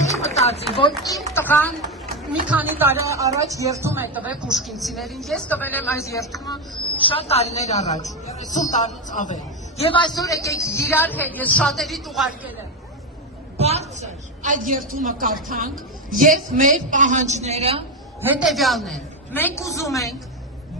չի մտածի, որ իմ տղան մի քանի տարի առաջ երթում է տվել Պուշկինցիներին, ես տվել եմ այս երթումը շատ տարիներ առաջ, 30 տարուց ավել։ Եվ այսօր եկեք իրար հետ, ես շատերիդ ուղարկել եմ, բարձր այդ երթումը կարդանք և մեր պահանջները հետևյալն են։ Մենք ուզում ենք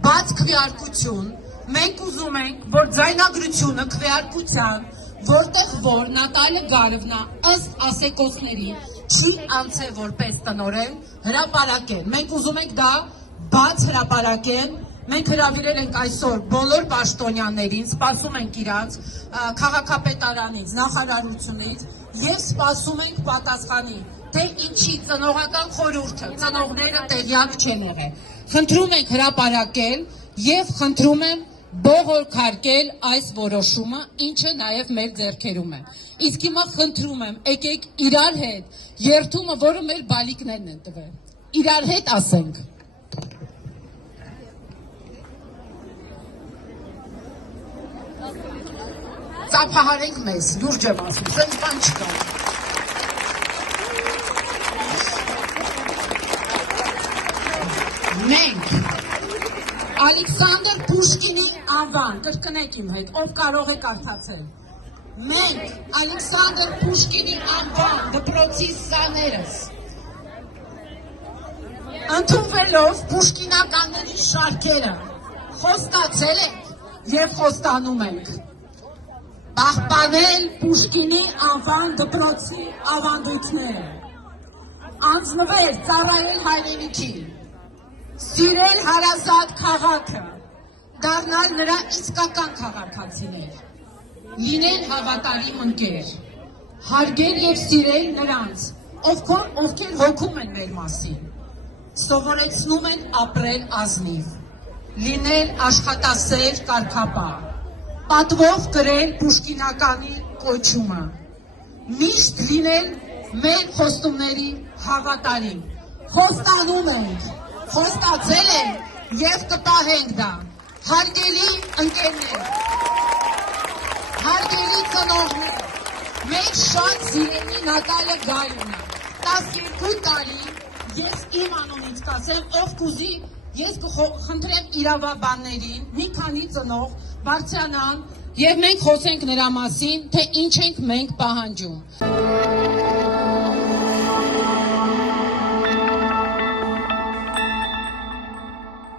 բաց քվեարկություն, մենք ուզում ենք, որ ձայնագրությունը քվեարկության, որտեղ որ Նատալիա Գարևնա ըստ ասեկոսների չի անցել որպես տնօրեն, հրապարակեն։ Մենք ուզում ենք դա բաց հրապարակեն, մենք հրավիրել ենք այսօր բոլոր պաշտոնյաներին, սպասում ենք իրանց քաղաքապետարանից, նախարարությունից և սպասում ենք պատասխանի, թե ինչի ծնողական խորհուրդը, ծնողները տեղյակ չեն եղել։ Խնդրում ենք հրապարակել և խնդրում եմ բողոքարկել այս որոշումը, ինչը նաև մեր ձեռքերում է։ Իսկ հիմա խնդրում եմ, եկեք իրար հետ երթումը, որը մեր բալիկներն են տվել, իրար հետ ասենք։ Ծափահարենք մեզ, լուրջ եմ ասում, սենց բան չկա։ Մենք Ալեքսանդր Պուշկինի անվան, կրկնեք իմ հետ, ով կարող է կարդացել։ Մենք Ալեքսանդր Պուշկինի անվան դպրոցի սաներս ընդունվելով պուշկինականների շարքերը խոստացել ենք և խոստանում ենք պահպանել Պուշկինի անվան դպրոցի ավանդույթները, անձնվել ծառայել հայրենիքին, սիրել հարազատ քաղաքը, դառնալ նրա իսկական քաղաքացիներ, լինել հավատարիմ ընկեր, հարգել և սիրել նրանց, ովքեր հոգում են մեր մասին, սովորեցնում են ապրել ազնիվ, լինել աշխատասեր կարգապահ, պատվով կրել պուշկինականի կոչումը, միշտ լինել մեր խոստումների հավատարիմ, խոստանում ենք, խոստացել ենք և կպահենք դա, հարգելի ընկերներ, հարգելի ծնողներ, մեր շատ սիրելի Նատալիա Գարևնա, 12 տարի ես իմ անունից կասեմ, ով կուզի, ես կխնդրեմ իրավաբաններին, մի քանի ծնող բարձրանան և մենք խոսենք նրա մասին, թե ինչ ենք մենք պահանջում։